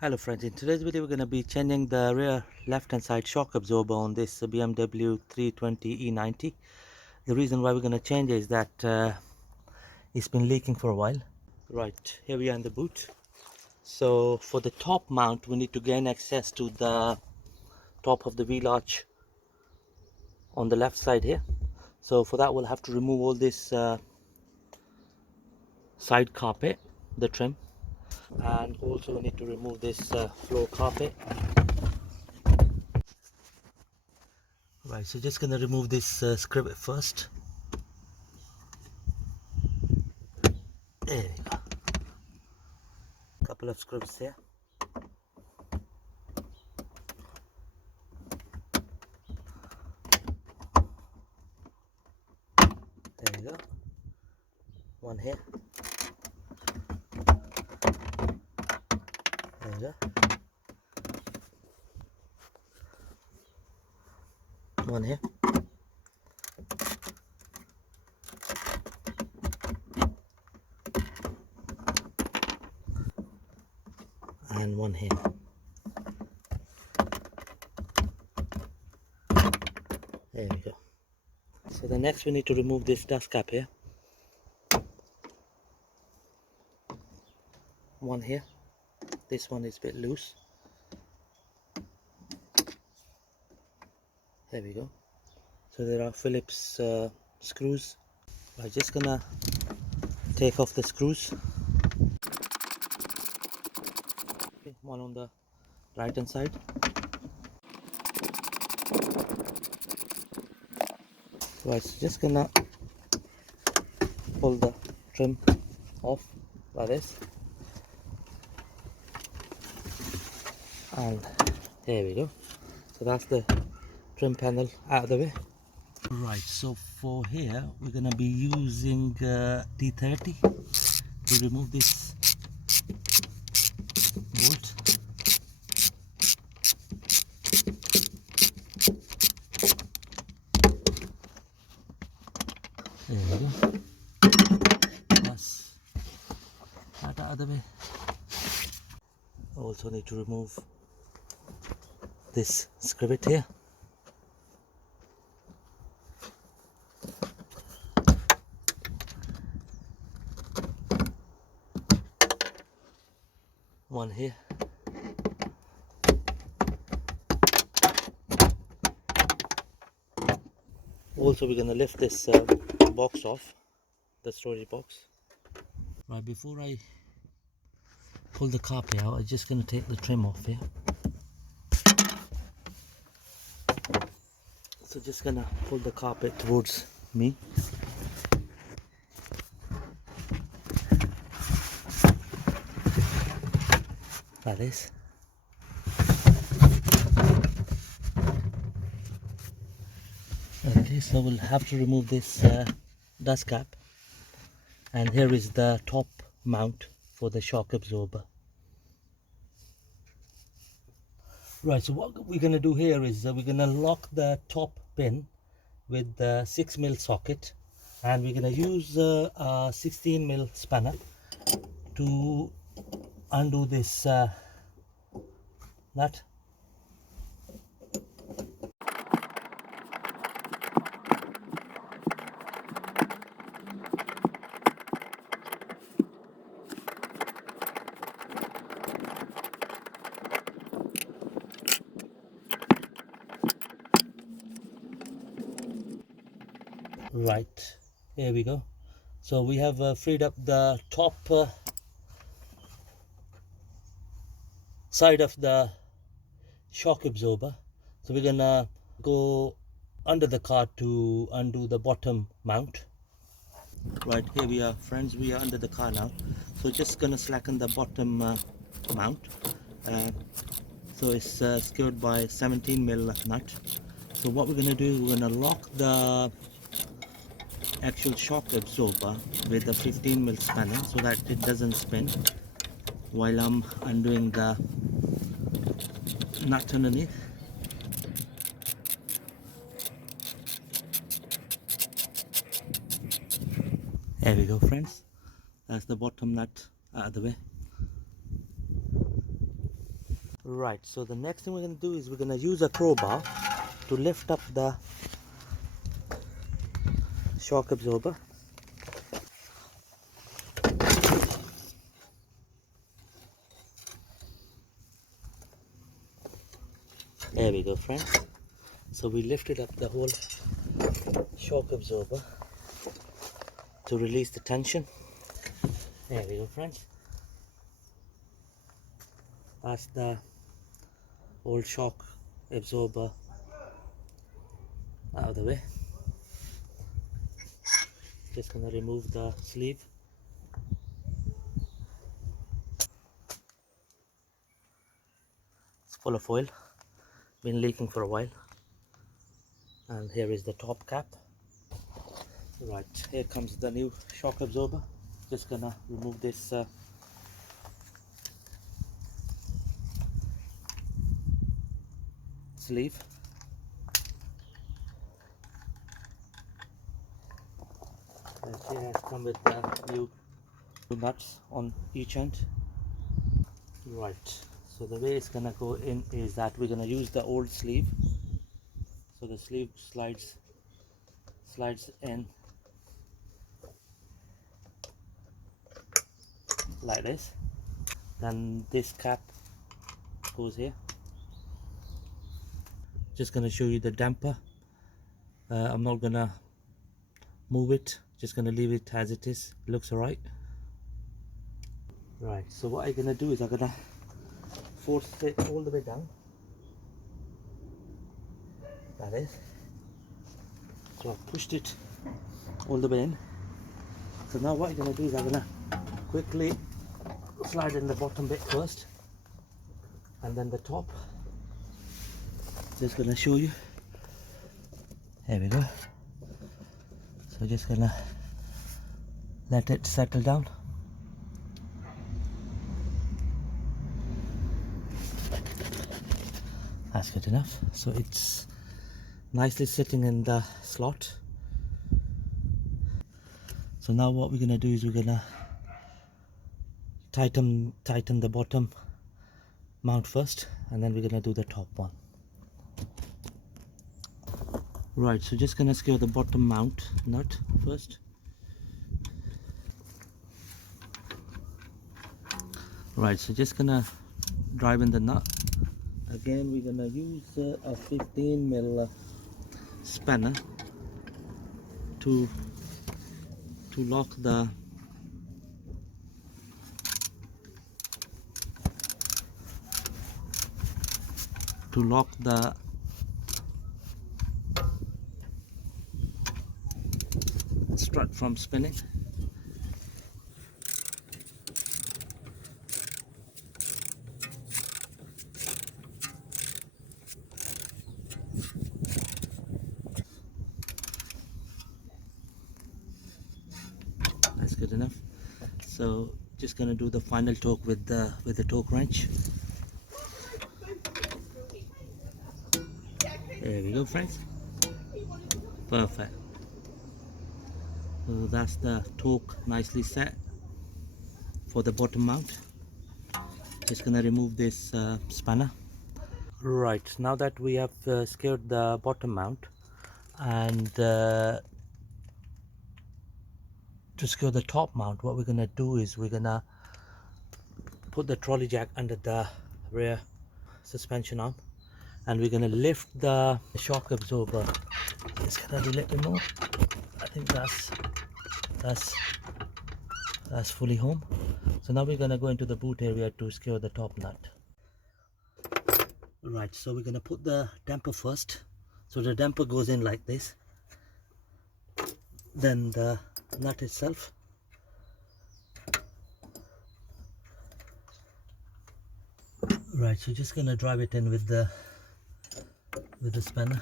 Hello friends, in today's video we're going to be changing the rear left hand side shock absorber on this BMW 320 E90. The reason why we're going to change is that it's been leaking for a while. Right, here we are in the boot. So for the top mount we need to gain access to the top of the wheel arch on the left side here. So for that we'll have to remove all this side carpet, the trim, and also we need to remove this floor carpet. Right, so just gonna remove this scrivet first. There we go. Couple of screws here. There we go. One here. There we go. One here. And one here. There we go. So the next we need to remove this dust cap here. One here. This one is a bit loose. There we go. So there are Phillips screws. I'm just gonna take off the screws. Okay, one on the right hand side. Right, so just gonna pull the trim off like this, and there we go. So that's the trim panel out of the way. Right, so for here we're gonna be using T30 to remove this bolt. There we go. That's that out of the way. Also need to remove this scrivet here. One here. Also we're going to lift this box off, the storage box. Right, before I pull the carpet out, I'm just going to take the trim off here. So just going to pull the carpet towards me. Like this. Okay, so we'll have to remove this dust cap, and here is the top mount for the shock absorber. Right, so what we're going to do here is we're going to lock the top pin with the 6mm socket, and we're going to use a 16mm spanner to undo this nut. Right, here we go. So we have freed up the top side of the shock absorber. So we're gonna go under the car to undo the bottom mount. Right, here we are friends, we are under the car now. So just gonna slacken the bottom mount. So it's secured by 17mm nut. So what we're gonna do, we're gonna lock the actual shock absorber with the 15mm spanner so that it doesn't spin while I'm undoing the nut underneath. There we go friends, that's the bottom nut out of the way. Right, so the next thing we're going to do is we're going to use a crowbar to lift up the shock absorber. There we go, friends. So we lifted up the whole shock absorber to release the tension. There we go, friends. That's the old shock absorber out of the way. Just gonna remove the sleeve. It's full of oil, been leaking for a while. And here is the top cap. Right, here comes the new shock absorber. Just gonna remove this sleeve. And here has come with the new nuts on each end. Right, so the way it's gonna go in is that we're gonna use the old sleeve. So the sleeve slides in like this. Then this cap goes here. Just gonna show you the damper. I'm not gonna move it, just gonna leave it as it is. It looks alright. Right, so what I'm gonna do is I'm gonna force it all the way down. That is. So I've pushed it all the way in. So now what I'm gonna do is I'm gonna quickly slide in the bottom bit first, and then the top. Just gonna show you. There we go. So just gonna let it settle down. That's good enough. So it's nicely sitting in the slot. So now what we're gonna do is we're gonna tighten the bottom mount first, and then we're gonna do the top one. Right, so just gonna secure the bottom mount nut first. Right, so just gonna drive in the nut. Again, we're gonna use a 15mm spanner to lock the strut from spinning. That's good enough. So just gonna do the final torque with the torque wrench. There we go, friends. Perfect. So that's the torque nicely set for the bottom mount. Just gonna remove this spanner. Right, now that we have secured the bottom mount, and to secure the top mount, what we're gonna do is we're gonna put the trolley jack under the rear suspension arm, and we're gonna lift the shock absorber. Just gonna do a little more. I think that's fully home. So now we're gonna go into the boot area to secure the top nut. Right, so we're gonna put the damper first. So the damper goes in like this, then the nut itself. Right, so just gonna drive it in with the spanner.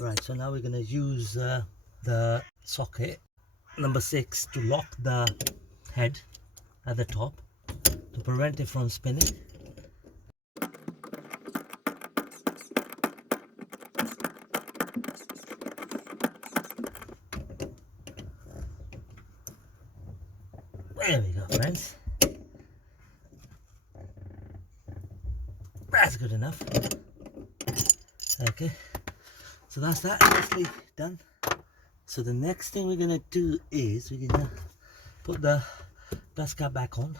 Right, so now we're gonna use the socket number 6 to lock the head at the top to prevent it from spinning. There we go, friends. That's good enough. Okay, so that's that nicely done. So the next thing we're gonna do is we're gonna put the dust cap back on.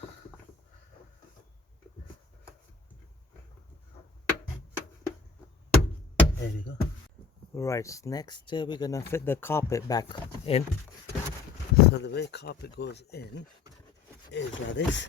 There we go. Right, next we're gonna fit the carpet back in. So the way carpet goes in is like this.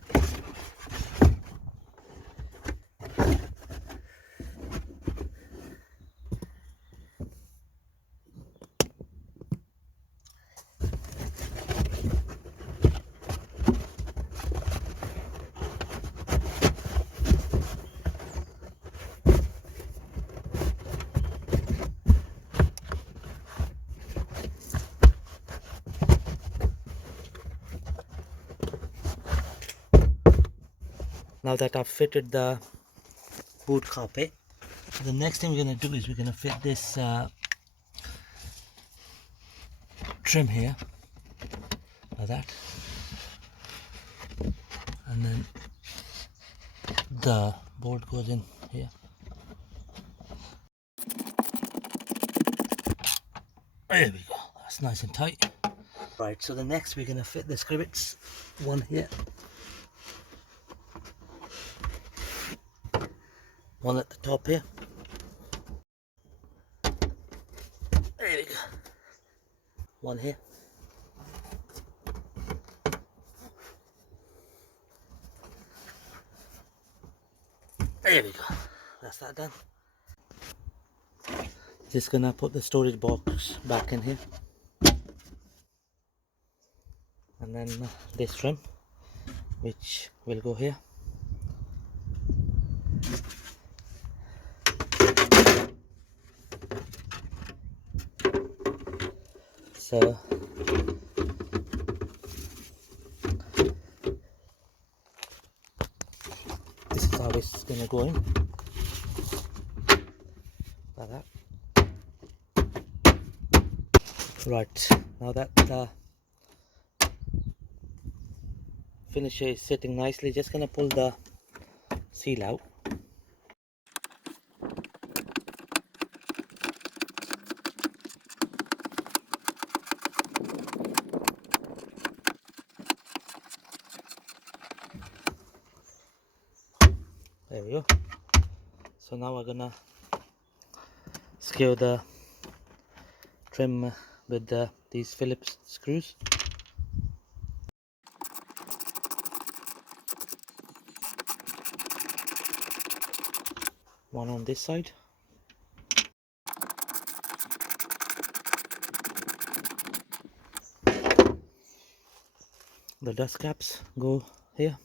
Now that I've fitted the boot carpet, the next thing we're going to do is we're going to fit this trim here, like that, and then the bolt goes in here. There we go, that's nice and tight. Right, so the next we're going to fit the skrillex, one here, one at the top here. There we go. One here. There we go. That's that done. Just gonna put the storage box back in here. And then this trim, which will go here. So this is how this is gonna go in, like that. Right, now that the finisher is sitting nicely, just gonna pull the seal out. There we go. So now we're gonna secure the trim with these Phillips screws. One on this side. The dust caps go here.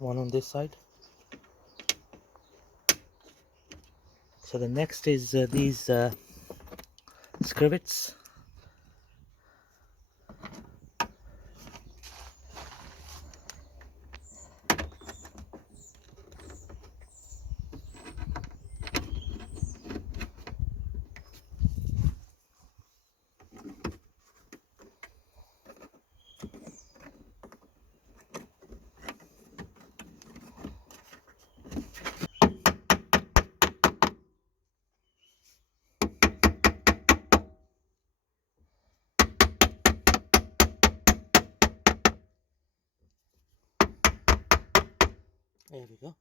One on this side. So the next is these skrillex. There we go.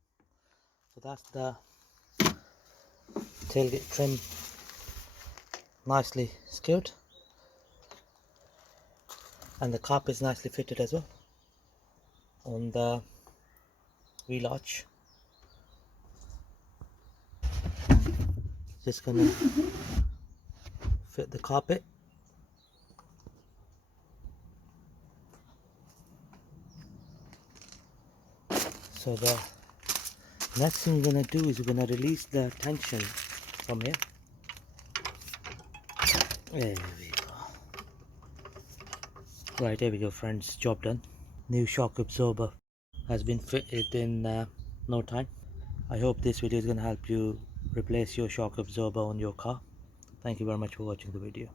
So that's the tailgate trim nicely secured, and the carpet is nicely fitted as well on the wheel arch. Just gonna fit the carpet. So the next thing we're gonna do is we're gonna release the tension from here. There we go. Right, there we go, friends, job done. New shock absorber has been fitted in no time. I hope this video is gonna help you replace your shock absorber on your car. Thank you very much for watching the video.